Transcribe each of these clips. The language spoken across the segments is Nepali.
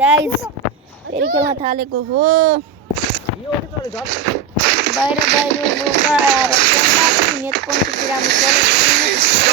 गाइस फेरि खेल्न थालेको हो बाहिर बोकाएर नेट पनि त्यति राम्रो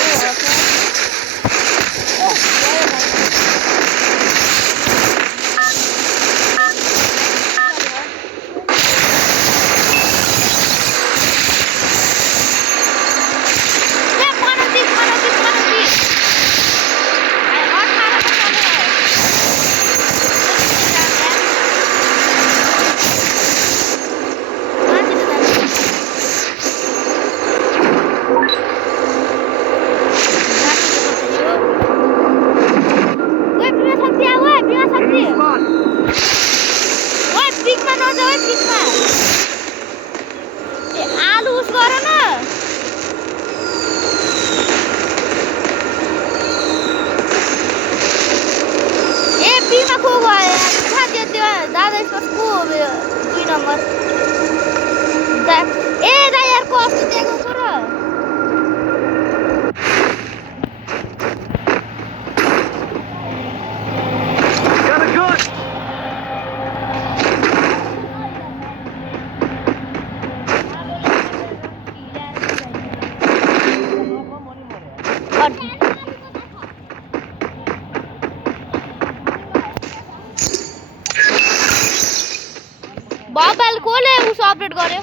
बाबाल कोले उस अपडेट गर्यो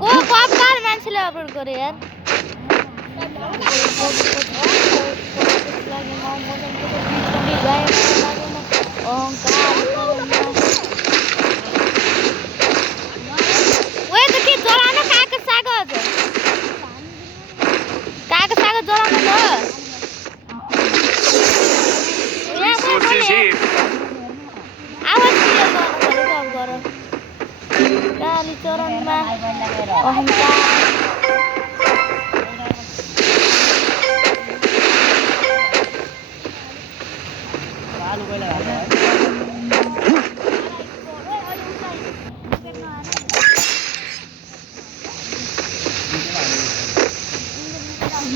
को कपकार मान्छेले अपडेट गर्यो यार ओए त के जलाउन कागज सागज जलाउन न आवाज क्लियर गर्न पर्यो अब गर काली चरणमा अहंकार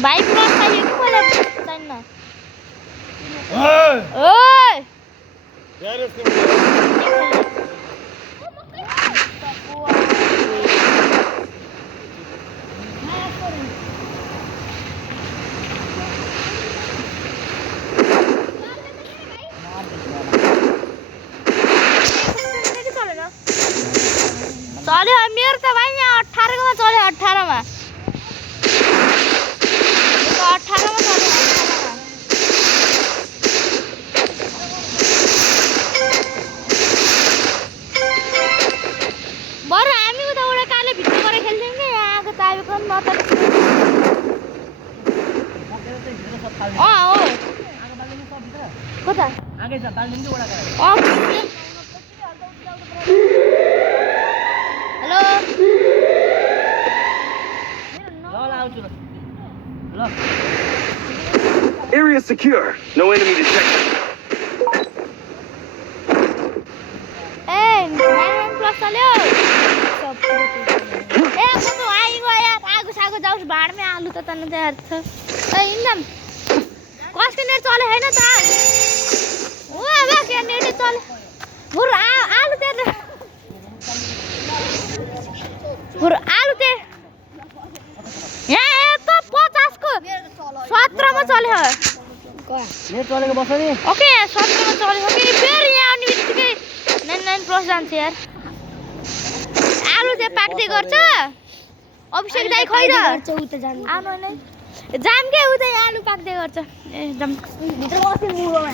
बाइक क्रॉस चाहिए कि बोले चाहिए ओए यार इसने चले मेरो त भाइ यहाँ 18 मा चले 18 मा 18 मा चले बरु हामी उताबाट काले भित्र गएर खेल्थ्यौं के यहाँ आको ताबेको न त हो कता आगे छ बाल्डिङ दि वडा गरे hello Area secure. No enemy detected. Hey, 9 plus चल्यो ए म आइगयो यार आगो सागो जाउस भाडमै आलु त तन्न तयार छ ए इन्जन कसको नेट चले हैन त ओ बा के नेट चले हुर आलु तेर हुर आलु तेर यहाँ त 50 को 17 मा चल्यो नेट चलेको बस नि ओके 17 मा चल्यो कि फेरि यहाँ आउने बित्तिकै 9 प्लस जान्छ यार आलु चाहिँ पाक्दै गर्छ अभिषेक दाइ खै र आउनु नै जाम के उतै आलु पाक्दै गर्छ एकदम भित्र बस्ने मुरोमा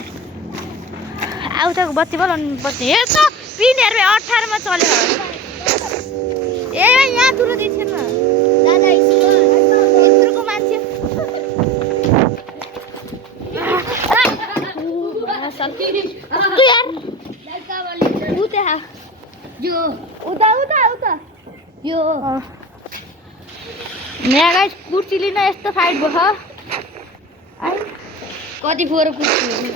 आउताको बत्ती बल बत्ती हेर त पिनहरु 18 मा चल्यो ए यहाँ तुरु दिछिन न दादा यत्रोको मान्छे तू यार उता जो उता यो यहाँ गाइस कुर्सी लिन यस्तो फाइट भयो है कति फोर कुर्सी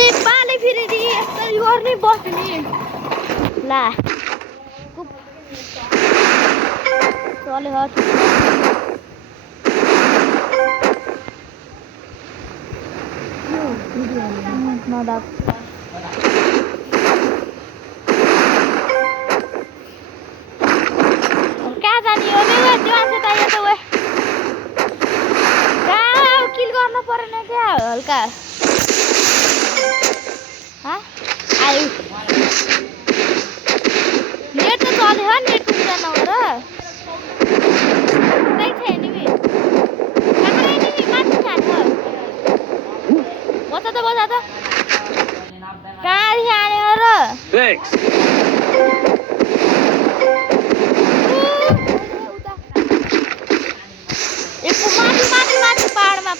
ए पाले फेरि यस्तो गर्ने बस्ने ला चले हट नदा कहाँ जाने हो नि त्यो मान्छे त यो त वे कहाँ किल गर्नु परेन क्या हल्का आयो नेट त चल्यो नेट पुग्दैन र त्यही छ नि माथि खान्छ बसा त कहाँदेखि आने हो र Thanks.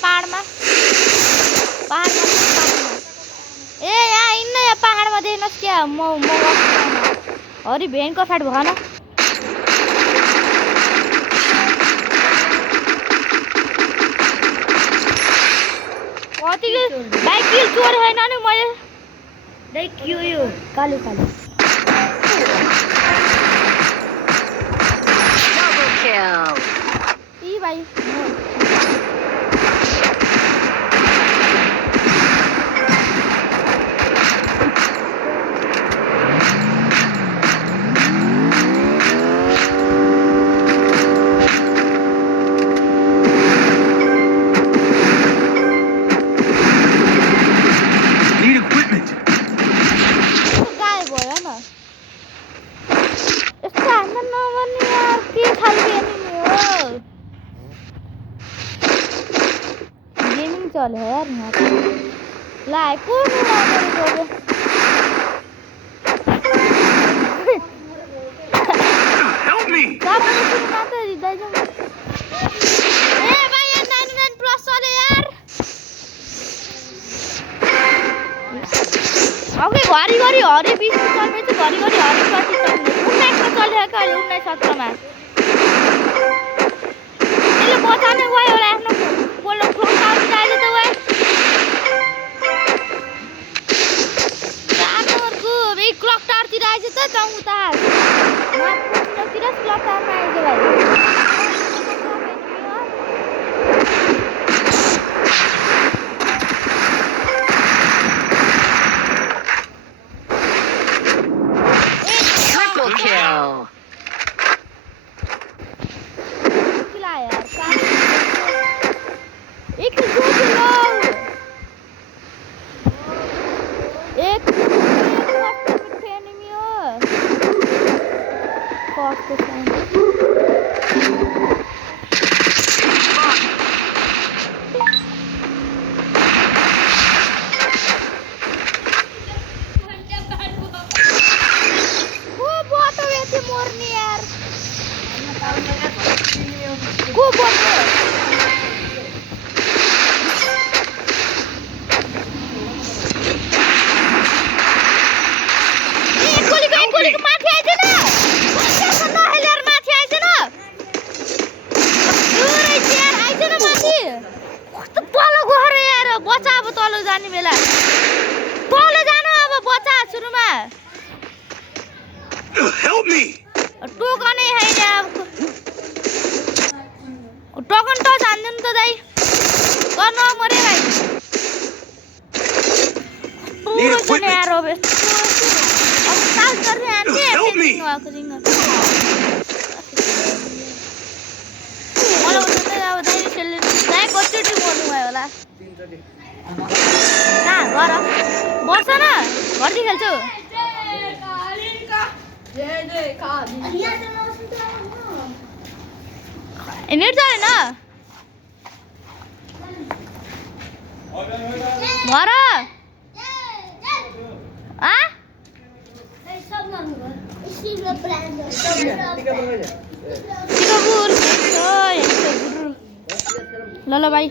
पहाडमा ए यहाँ हिँड्न यहाँ पहाडमा देख्नुहोस् क्या म हरि भेनको फाट भएन कति बाइक किल चोर होइन नि मैले देखियो यो कालो Double kill. ई भाइ Need equipment. गाय भयो न यस्तो हान्न नभन्ने यार के खालको एनिमी हो गेमिङ चल्यो यार यहाँ त ला को Help me. घरिघरि हरि 20 चल्दैछ घरिघरि हरि 30 चल्दैछ 19 मा चल्यो क्या 19 17 मा यसले बचाउने भयो होला आफ्नो बोल्न क्लोक आउट आइले त वै जानवरको बे क्लक टावर तिर आइछ त चौता माप तिर क्लक टावर आइछ भाइ Kill. एक एनिमी हो मोर्नी यार को बोल्नु कोलीको माथि आइज न नहेलेर माथि आइज न दुरै यार आइज न माथि कस्तो तल गएर यार बच्चा अब तल जाने बेला तल जानु अब बच्चा सुरुमा Help me. टोकनै हैन टोकन त जान्दैन त दाइ गर्न मरे भाइ Need equipment. यार अब ताल गर्ने आन्थे Help me. मलाई उता अब दाइ खेल्ने दाइ कतिचोटि मर्नु भयो होला कहाँ घर बस्छ न घरदेखि खेल्छु नेट चलेन घर ल ल भाइ